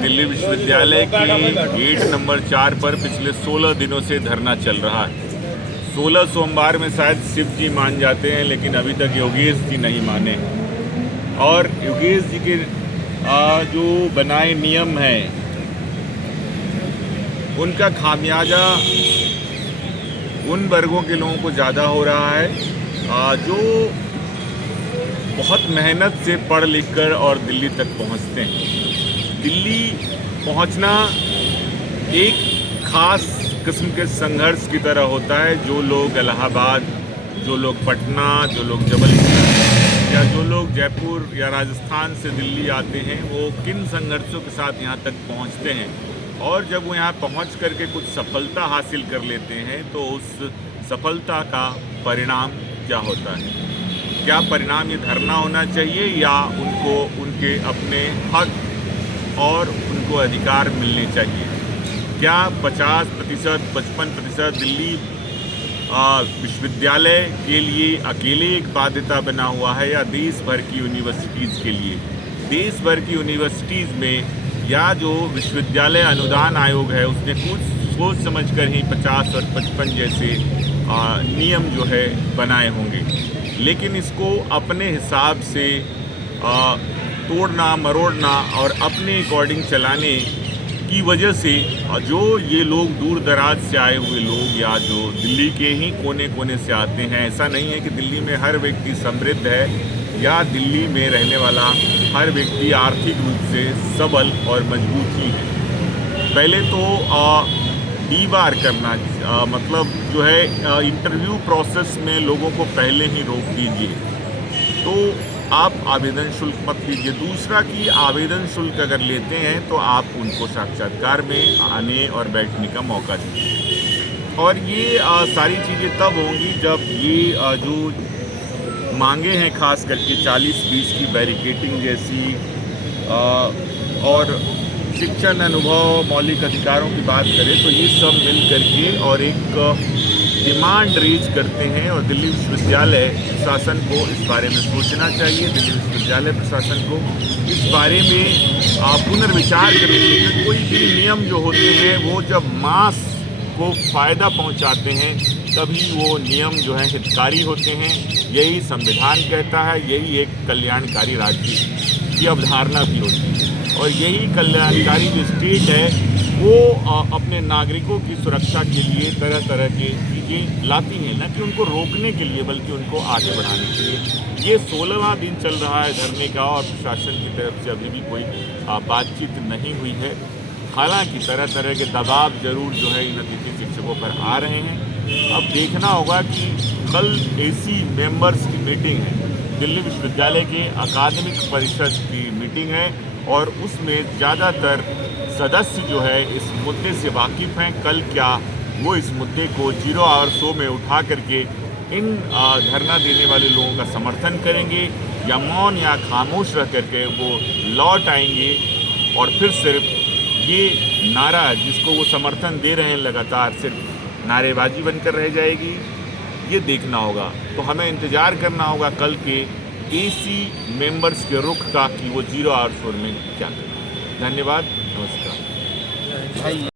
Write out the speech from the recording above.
दिल्ली विश्वविद्यालय की gate number 4 पर पिछले 16 दिनों से धरना चल रहा है। 16 सोमवार में शायद शिव जी मान जाते हैं, लेकिन अभी तक योगेश जी नहीं माने। और योगेश जी के जो बनाए नियम हैं उनका खामियाजा उन वर्गों के लोगों को ज़्यादा हो रहा है जो बहुत मेहनत से पढ़ लिख कर और दिल्ली तक पहुंचते हैं। दिल्ली पहुंचना एक ख़ास किस्म के संघर्ष की तरह होता है। जो लोग इलाहाबाद, जो लोग पटना, जो लोग जबलपुर या जो लोग जयपुर या राजस्थान से दिल्ली आते हैं, वो किन संघर्षों के साथ यहाँ तक पहुँचते हैं, और जब वो यहाँ पहुँच करके कुछ सफलता हासिल कर लेते हैं तो उस सफलता का परिणाम क्या होता है। क्या परिणाम ये धरना होना चाहिए या उनको उनके अपने हक और उनको अधिकार मिलने चाहिए। क्या 50%, 55% दिल्ली विश्वविद्यालय के लिए अकेले एक बाध्यता बना हुआ है, या देश भर की यूनिवर्सिटीज़ के लिए। देश भर की यूनिवर्सिटीज़ में या जो विश्वविद्यालय अनुदान आयोग है उसने कुछ सोच समझकर ही 50 और 55 जैसे नियम जो है बनाए होंगे, लेकिन इसको अपने हिसाब से तोड़ना मरोड़ना और अपने अकॉर्डिंग चलाने की वजह से जो ये लोग दूर दराज से आए हुए लोग या जो दिल्ली के ही कोने कोने से आते हैं, ऐसा नहीं है कि दिल्ली में हर व्यक्ति समृद्ध है या दिल्ली में रहने वाला हर व्यक्ति आर्थिक रूप से सबल और मजबूत ही है। पहले तो डीबार करना मतलब जो है इंटरव्यू प्रोसेस में लोगों को पहले ही रोक दीजिए, तो आप आवेदन शुल्क मत लीजिए। दूसरा कि आवेदन शुल्क अगर लेते हैं तो आप उनको साक्षात्कार में आने और बैठने का मौका दीजिए। और ये सारी चीज़ें तब होंगी जब ये जो मांगे हैं, खास करके 40-20 की बैरिकेटिंग जैसी और शिक्षण अनुभव, मौलिक अधिकारों की बात करें तो ये सब मिल करके और एक डिमांड रेज करते हैं। और दिल्ली विश्वविद्यालय प्रशासन को इस बारे में सोचना चाहिए। दिल्ली विश्वविद्यालय प्रशासन को इस बारे में पुनर्विचार करने चाहिए। कोई भी नियम जो होते हैं वो जब मास को फ़ायदा पहुंचाते हैं तभी वो नियम जो हैं हितकारी होते हैं। यही संविधान कहता है, यही एक कल्याणकारी राज्य की अवधारणा भी होती है। और यही कल्याणकारी जो स्टेट है वो अपने नागरिकों की सुरक्षा के लिए तरह तरह की चीज़ें लाती हैं, न कि उनको रोकने के लिए बल्कि उनको आगे बढ़ाने के लिए। ये 16वां दिन चल रहा है धरने का और प्रशासन की तरफ से अभी भी कोई बातचीत नहीं हुई है। हालांकि तरह तरह के दबाव जरूर जो है इन अतिथि शिक्षकों पर आ रहे हैं। अब देखना होगा कि कल AC मेंबर्स की मीटिंग है, दिल्ली विश्वविद्यालय के अकादमिक परिषद की मीटिंग है, और उसमें ज़्यादातर सदस्य जो है इस मुद्दे से वाकिफ़ हैं। कल क्या वो इस मुद्दे को 0 आवर शो में उठा करके इन धरना देने वाले लोगों का समर्थन करेंगे, या मौन या खामोश रह करके वो लौट आएंगे और फिर सिर्फ ये नारा जिसको वो समर्थन दे रहे हैं लगातार सिर्फ नारेबाजी बनकर रह जाएगी। ये देखना होगा। तो हमें इंतज़ार करना होगा कल के AC मेंबर्स के रुख का कि वो 0 आवर शो में क्या करें। धन्यवाद, नमस्कार।